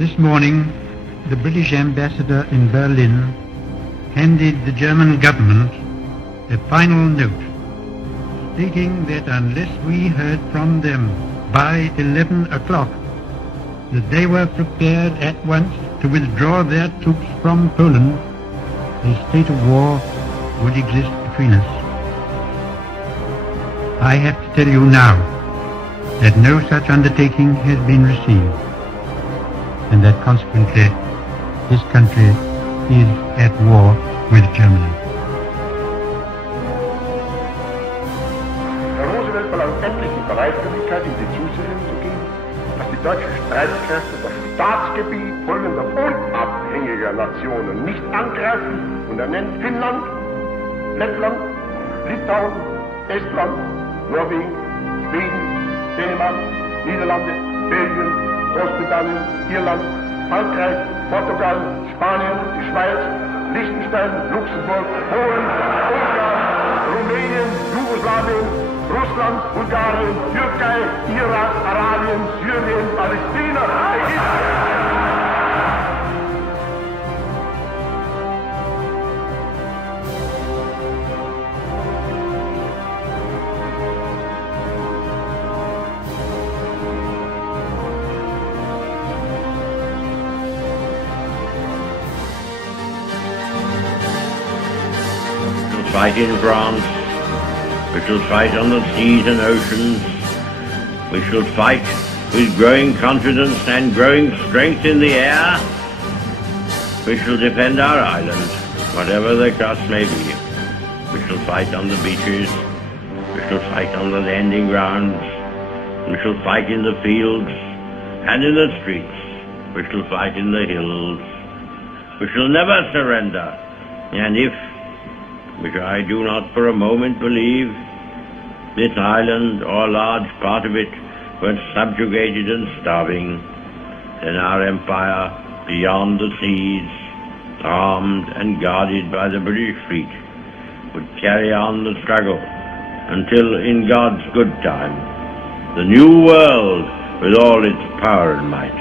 This morning, the British ambassador in Berlin handed the German government a final note stating that unless we heard from them by 11 o'clock, that they were prepared at once to withdraw their troops from Poland, a state of war would exist between us. I have to tell you now that no such undertaking has been received, and that consequently this country is at war with Germany. Herr Roosevelt verlangt endlich die Bereitwilligkeit, ihm die Zusicherung zu geben, dass die deutschen Streitkräfte das Staatsgebiet folgender unabhängiger Nationen nicht angreifen, und er nennt Finnland, Lettland, Litauen, Estland, Norwegen, Schweden, Dänemark, Niederlande, Belgien, Großbritannien, Irland, Frankreich, Portugal, Spanien, die Schweiz, Liechtenstein, Luxemburg, Polen, Ungarn, Rumänien, Jugoslawien, Russland, Bulgarien, Türkei, Irak, Arabien, Syrien, Palästina, Ägypten. Fight in France, we shall fight on the seas and oceans, we shall fight with growing confidence and growing strength in the air, we shall defend our island, whatever the cost may be. We shall fight on the beaches, we shall fight on the landing grounds, we shall fight in the fields and in the streets, we shall fight in the hills, we shall never surrender, and if, which I do not for a moment believe, this island or a large part of it were subjugated and starving, then our empire beyond the seas, armed and guarded by the British fleet, would carry on the struggle until, in God's good time, the new world, with all its power and might,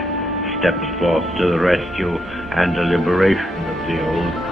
steps forth to the rescue and the liberation of the old.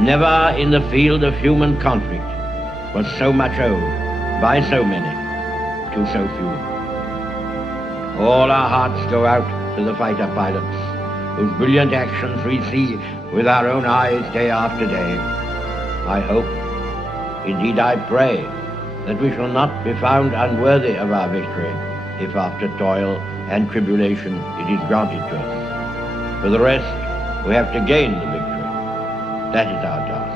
Never in the field of human conflict was so much owed by so many to so few. All our hearts go out to the fighter pilots, whose brilliant actions we see with our own eyes day after day. I hope, indeed I pray, that we shall not be found unworthy of our victory, if after toil and tribulation it is granted to us. For the rest, we have to gain the victory. That is our task.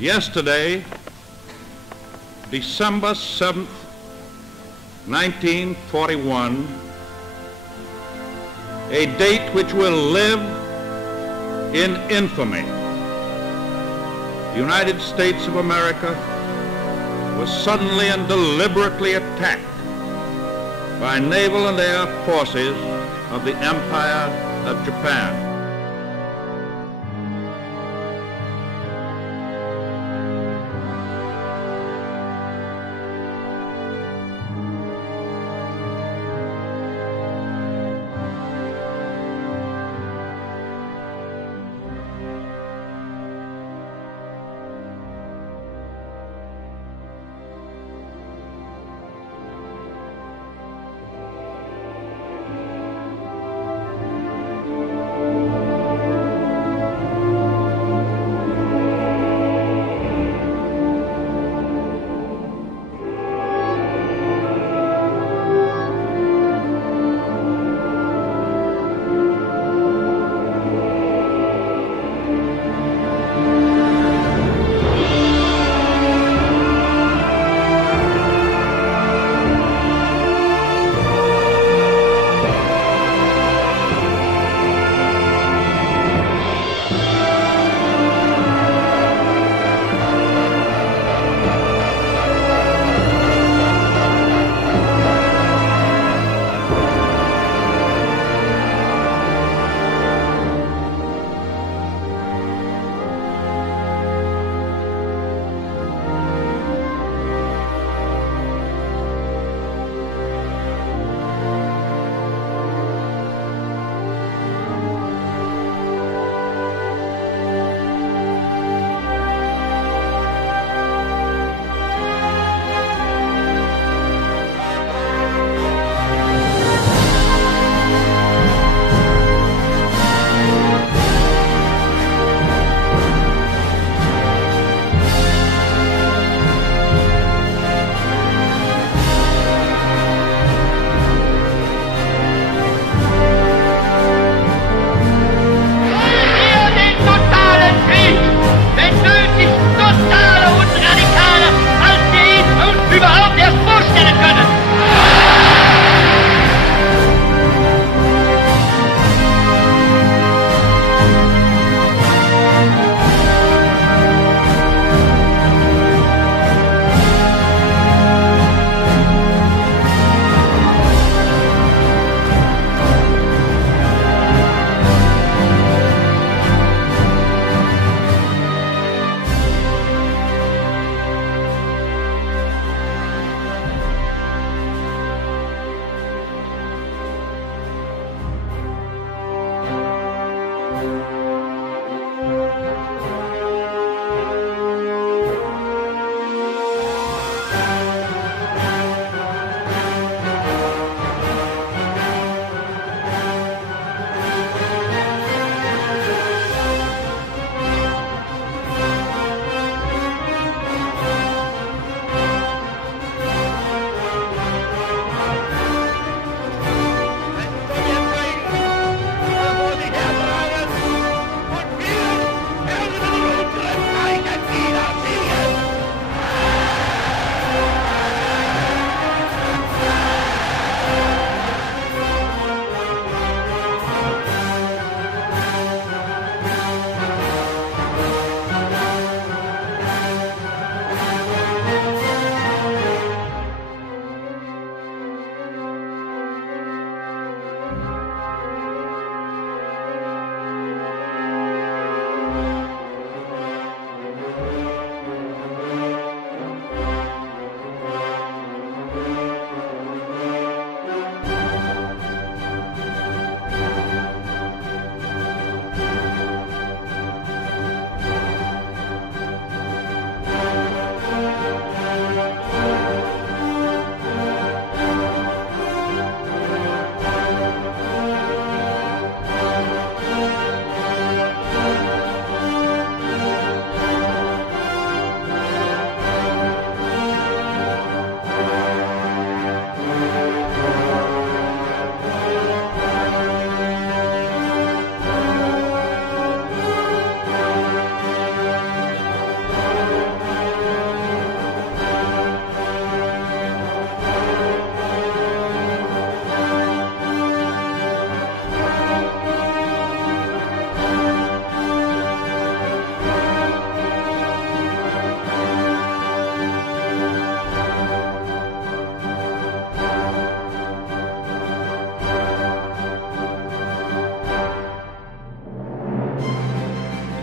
Yesterday, December 7th, 1941, a date which will live in infamy. The United States of America was suddenly and deliberately attacked by naval and air forces of the Empire of Japan.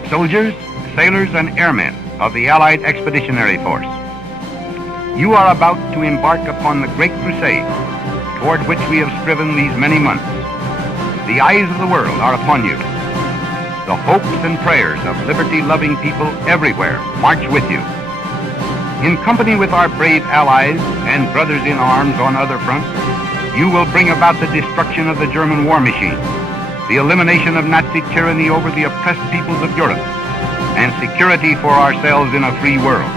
soldiers, sailors, and airmen of the Allied Expeditionary Force. You are about to embark upon the great crusade toward which we have striven these many months. The eyes of the world are upon you. The hopes and prayers of liberty-loving people everywhere march with you. In company with our brave allies and brothers in arms on other fronts, you will bring about the destruction of the German war machine, the elimination of Nazi tyranny over the oppressed peoples of Europe, and security for ourselves in a free world.